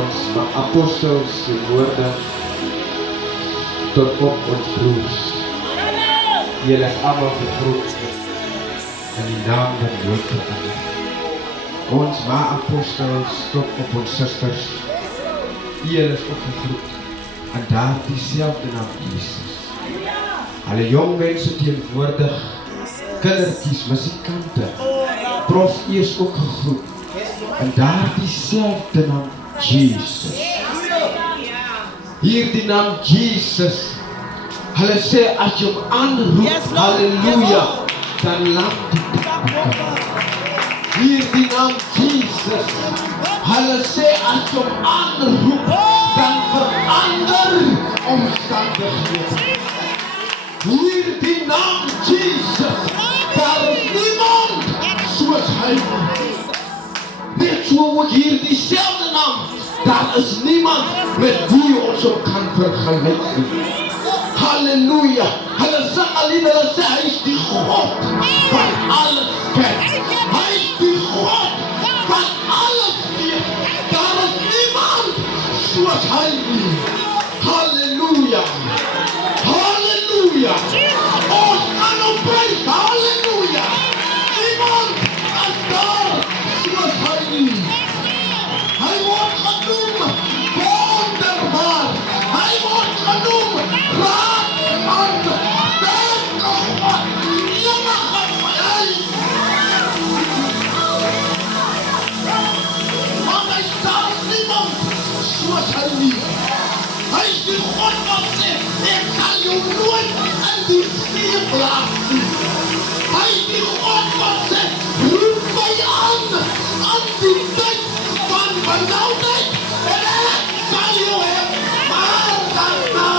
ons apostels se woorde tot op ons broers. Julle is almal gegroet in die naam van God verander. Ons apostels tot op ons susters. Julle is ook gegroet en daar dieselfde naam Jesus. Alle jong mense teenwoordig, kindertjies, musikante, prof is ook gegroet en daar dieselfde naam Jesus. Hier die naam Jesus. Hulle sê as jy hom aanroep, halleluja, dan laat die hier die naam Jesus. Hulle sê as jy hom aanroep, dan verander omstandighede. Hier die naam Jesus. Daar is niemand soos hy. Net so ook hier dieselfde naam. Daar is niemand met wie ons ook kan vergelyk nie. Halleluja. Hulle sing alleen, hulle sê hy is die God van alles ken. Hy is die God van alles weet. Daar is niemand soos hy nie. Halleluja. Halleluja. Ons kan hom prys. Halleluja. Niemand is daar soos hy nie. Hy word genoem wonderbaar. Hy word genoem raadman, sterke God, ewige vry. Want hy staan niemand soos hy nie. Hy is die God wat sê, ek sal jou nooit in die steek laat nie. Hy is die God wat sê, roep my aan die tyd van benauwdheid, en ek sal jou hê, maar daarna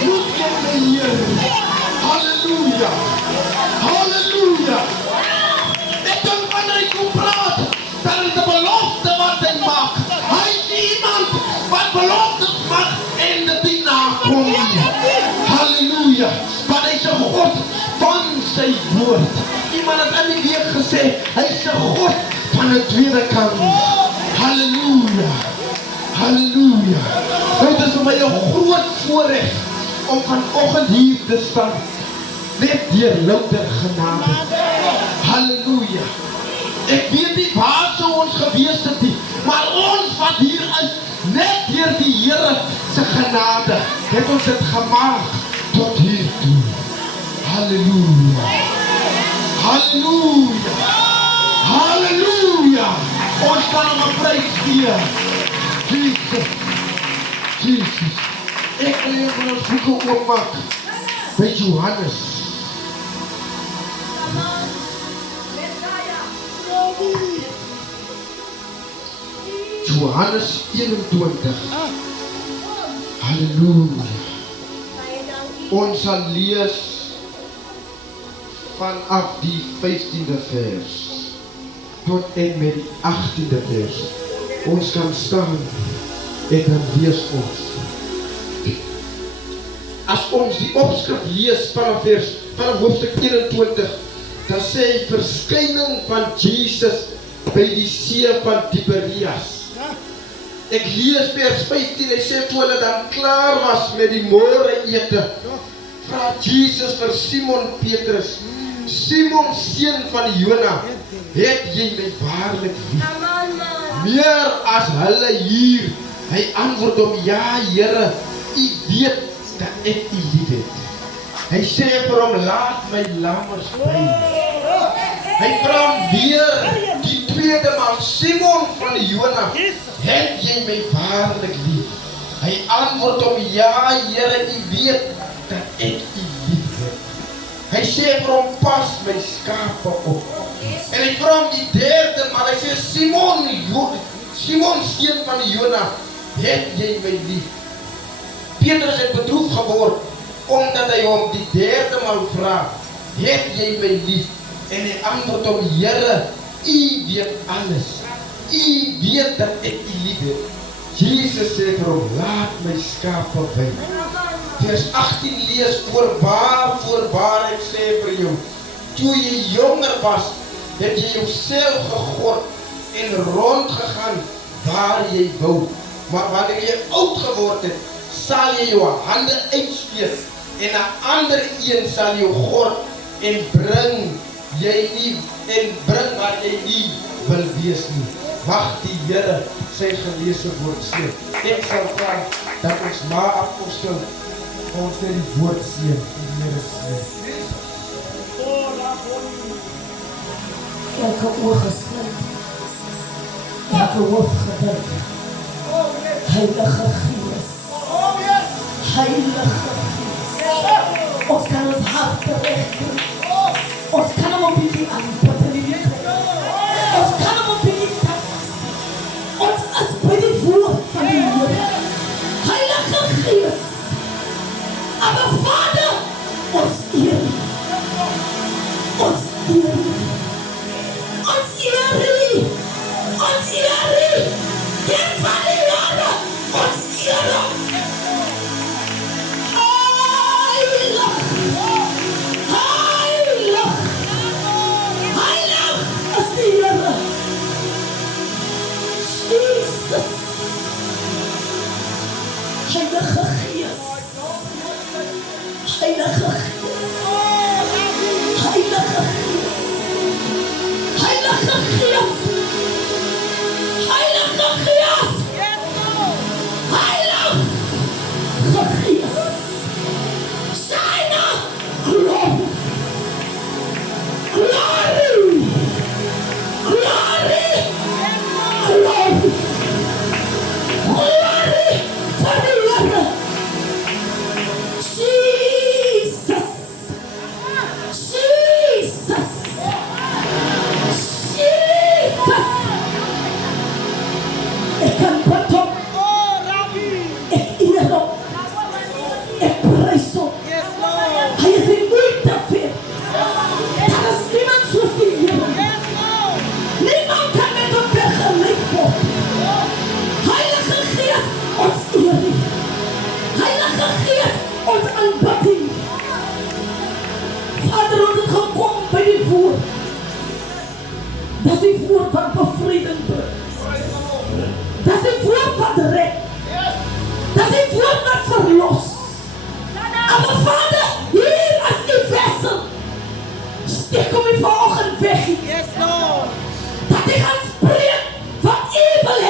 moet jy my Heer. Halleluja. Halleluja. Ek dink wanneer hy kom praat, dan is die belofte wat hy maak. Hy is iemand wat beloftes maak en dit nie nakom nie. Halleluja. Want hy is 'n God van sy woord. Iemand het in die week gesê, hy is 'n God van 'n tweede kant. Halleluja. Halleluja. Dit is vir my 'n groot voorreg om vanoggend hier te staan. Net deur louter genade. Halleluja. Ek weet nie waar sou ons gewees het nie, maar ons wat hier is, net deur die Here se genade, het ons dit gemaak tot hier toe. Halleluja. Halleluja. Halleluja. Ons kan hom 'n prys gee. Jesus. Jesus. Ek wil hier van ons boeke oopmaak by Johannes. Johannes 21. Halleluja. Ons sal lees vanaf die 15de vers tot en met die 18de vers. Ons kan staan en dan lees ons. As ons die opskrif lees vanaf hoofstuk 21, dan sê hy verskyning van Jesus by die see van Tiberias. Ek lees vers 15, hy sê toe hulle dan klaar was met die môre ete, vra Jesus vir Simon Petrus, Simon seun van Jona, het jy my waarlik lief? Meer as hulle hier. Hy antwoord hom, ja Here, u weet dat ek u lief het. Hy sê vir hom, laat my lammers by. Hy vra hom weer die tweede maal, Simon van Jona, het jy my waarlik lief? Hy antwoord hom, ja Here, u weet dat ek u lief het. Hy sê vir hom, pas my skape op. En hy vra hom die derde maal, hy sê, Simon seun van Jona, het jy my lief? Petrus het bedroef geword, omdat hy hom die derde maal vra, het jy my lief? En hy antwoord hom, Here, u weet alles. U weet dat ek u lief het. Jesus sê vir hom, laat my skape by. Vers 18 lees, voorbaar ek sê vir jou, toe jy jonger was, het jy jouself gegord en rondgegaan waar jy wou. Maar wanneer jy oud geword het, sal jy jou hande uitsteek en 'n ander een sal jou gord en bring waar jy nie wil wees nie. Mag die Here sy geleesde woord seën. Ek sal vra dat ons na apostel ons net die woord seën. Die Here seën. Elke oog gesluit, elke hoof gedek. Heilige Gees, Heilige Gees, ons kan ons hart terechtbrengen. Ons kan hem op die aanpakken. Ons kan hem op die tapas. Ons is bij die woord van die Heer. Heilige Gees, aber Vader, ons eer U. Ons eer U. Ons eer U. Ons eer U. Heer van die Here, ons eer U. Heilig. Heilig. Heilig is die Here. Jesus. Heilige Gees. Heilige Gees. Heilige Gees. Heilige Gees. Heilige Gees. Heilige Gees. Seine glorie. Glory. Glory. Glory. Glory for the Lord. Jesus. Jesus. Jesus. Ik kan bid op. Ik eer op. Ik prijs op. Hij is in moeite veel. Daar is niemand zoals die Heer. Niemand kan met hem vergelijkt worden. Heilige Geest, ons eer U. Heilige Geest, ons aanbidding. Vader, ons het gekom bij die woord. Dat is die woord van bevrijding brengt. Dat is die woord van red. Dat is die woord wat verlost. Maar Vader, hier is die vessel. Steek om U vanochtend weg. Yes, Lord. Dat hij gaat spreken van U wil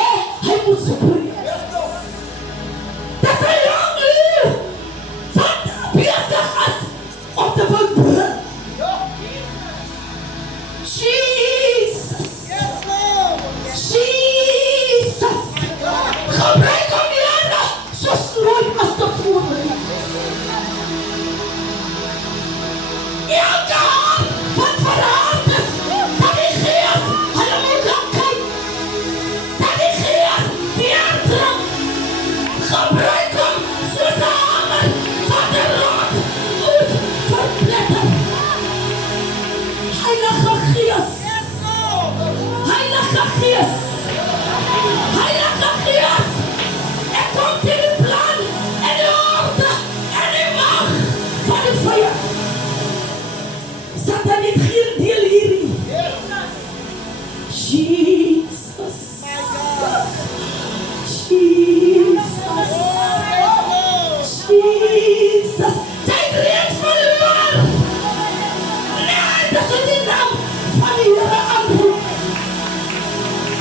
hij moet spreken. Dat is een lang uur wat bezig is om te volbrengen. Jesus. Yes, Lord. Jesus. Gebruik om Here soos nooit as tevore. Elke hand wat verhard is van die Gees, hulle moet lang kyk. Dat die Gees deurdruk. Gebruik hom soos 'n hamer van die rot moet verpletter. Heilige Gees. Yes, Lord. Heilige Gees. Heilige Gees. Ek kom teen die plan en die orde en die mag van die vyand. Satan het geen deel hierin. Jesus. Jesus. Jesus. Tyd reeds van die man. Nee, dat is die naam van die Here aanroep.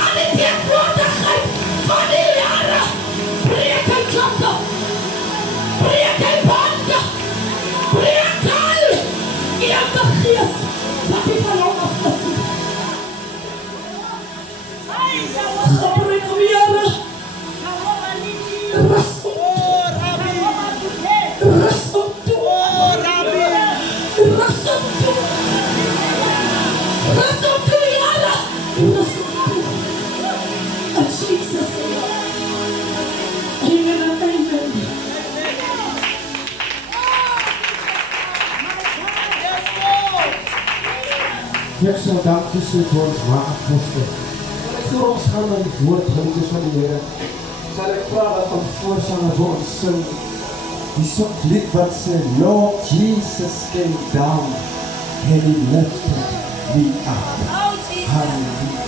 Aan die tegenwoordigheid van die Here. Breek hy klappe. Breek hy bande. Breek hy elke gees wat die van hom af is. Gebruik hom, Here. Rus hom toe. Rus hom toe. Rus hom toe. Rus hom toe, Here. Rus hom toe. In Jesus' name. Amen and amen. Yes, Lord. Ek sal dankie sê vir ons apostel. Voor ons gaan na die woordgewing van die Here, sal ek vra dat ons voorsanger vir ons sing die lied wat sê, Lord Jesus came down and He lifted me up. Hallelujah.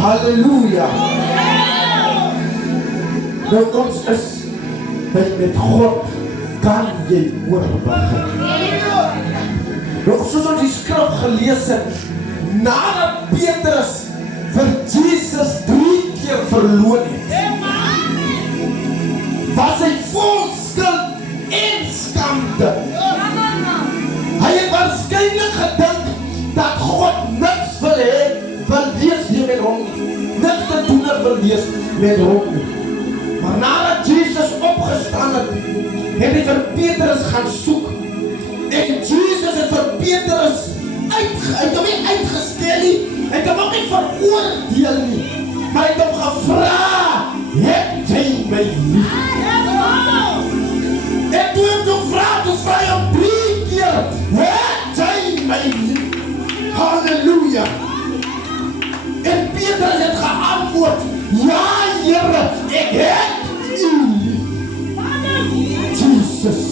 Halleluja. Nou ons is met God kan jy oorbegin. Nou soos ons die skrif gelees het, nadat Petrus vir Jesus 3 keer verloon het, was hy vol skuld en skamte. Hy het waarskynlik gedink dat God niks wil wees hier met hom, niks te doen wil wees met hom. Maar nadat Jesus opgestaan het, het hy vir Petrus gaan soek. En Jesus het vir Petrus hom nie uitgestel nie, hy het hom ook nie veroordeel nie, maar hy het hom gevra, het jy my lief? En toe hy hom vra hy hom 3 keer, het jy my lief? Halleluja. En Petrus het geantwoord, ja Here, ek het u lief. Jesus.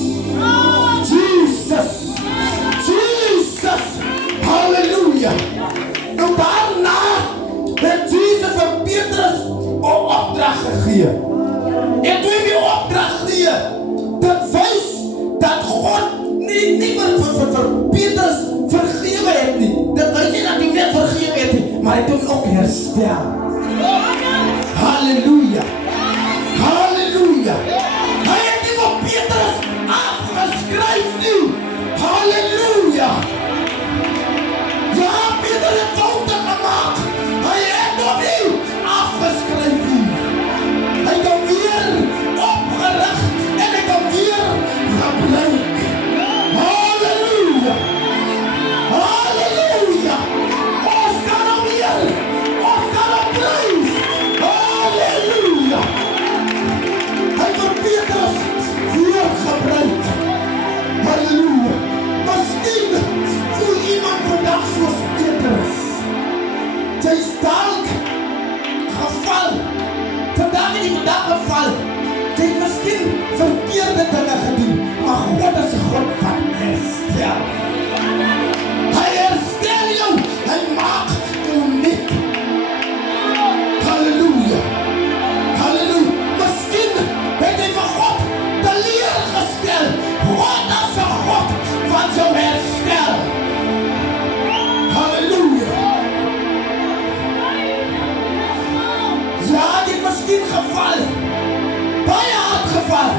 Jesus. Halleluja. Nou daarna het Jesus vir Petrus 'n opdrag gegee. En toe hy die opdrag gee, dit wys dat God nie vir Petrus vergewe het nie. Dit wys nie dat hy net vergewe het nie, maar hy het hom ook herstel. Halleluja. Halleluja. Hy het nie vir Petrus afgeskryf nie. Halleluja. Ja, Petrus het foute gemaak. Hy het hom nie afgeskryf nie. Hy het hom weer opgerig en hy het hom weer gebruik. Halleluja. Halleluja. Ons kan hom weer, ons kan hom prys. Halleluja. Hy het Petrus weer gebruik. Halleluja. Miskien voel iemand vandag soos Petrus. Jy is dalk geval. Vandag het jy vandag geval. Jy het miskien verkeerde dinge gedoen, maar God is 'n God wat herstel. Hy herstel jou. Hy maak jou nuut. Halleluja. Halleluja. Miskien het jy vir God teleurgestel. God is 'n God wat jou herstel. Halleluja. Ja, jy het miskien geval. Baie hard geval.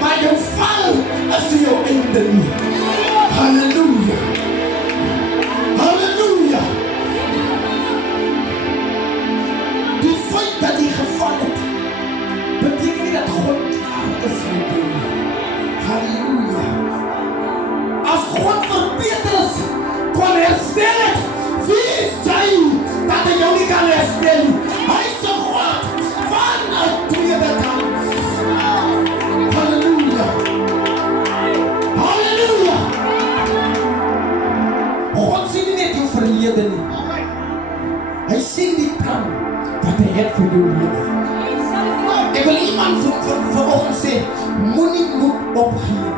Maar jou val is nie jou einde nie. Halleluja. Halleluja. Die feit dat jy geval het, beteken nie dat God klaar is met jou. Halleluja. As God vir Petrus kon herstel het, wie is jy dat hy jou nie kan herstel nie? Hy is 'n God van 'n tweede kans. Halleluja. Halleluja. God sien nie net jou verlede nie. Hy sien die plan wat hy het vir jou lewe. Ek wil iemand vanoggend sê, moenie moed opgee.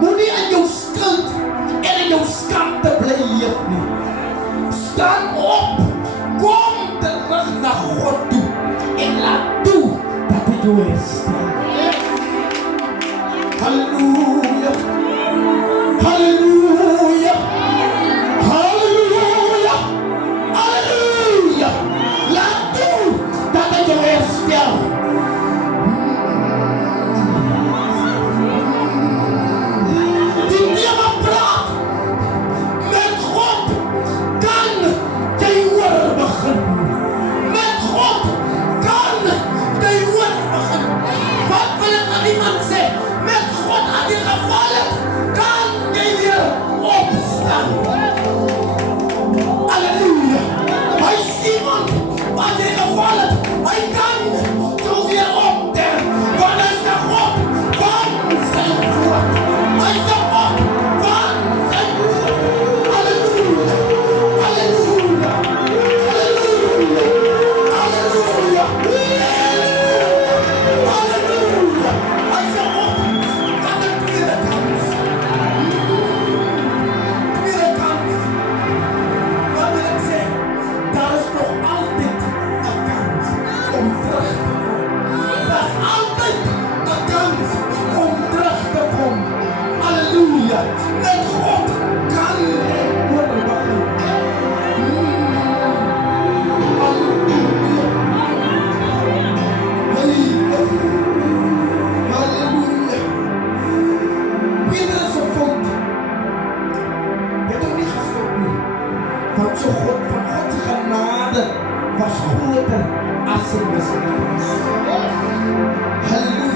Moenie aan jou skuld en in jou skamte bly leef nie. Staan op, kom terug na God toe en laat toe dat hy jou herstel. Halleluja. Halleluja. Halleluja. Halleluja. Laat toe dat hy jou herstel. Halleluja. Hy is iemand wat hy geval het. Hy kan zo weer opstaan. Want hy is de God van zijn woord. Hy is de God van zijn woord. Halleluja. Halleluja. Halleluja. Halleluja. Halleluja. Hy is de God van de tweede kans. Tweede kans. Wat wil ik zeggen? Daar is nog altijd groter as sy misdaad. Halleluja.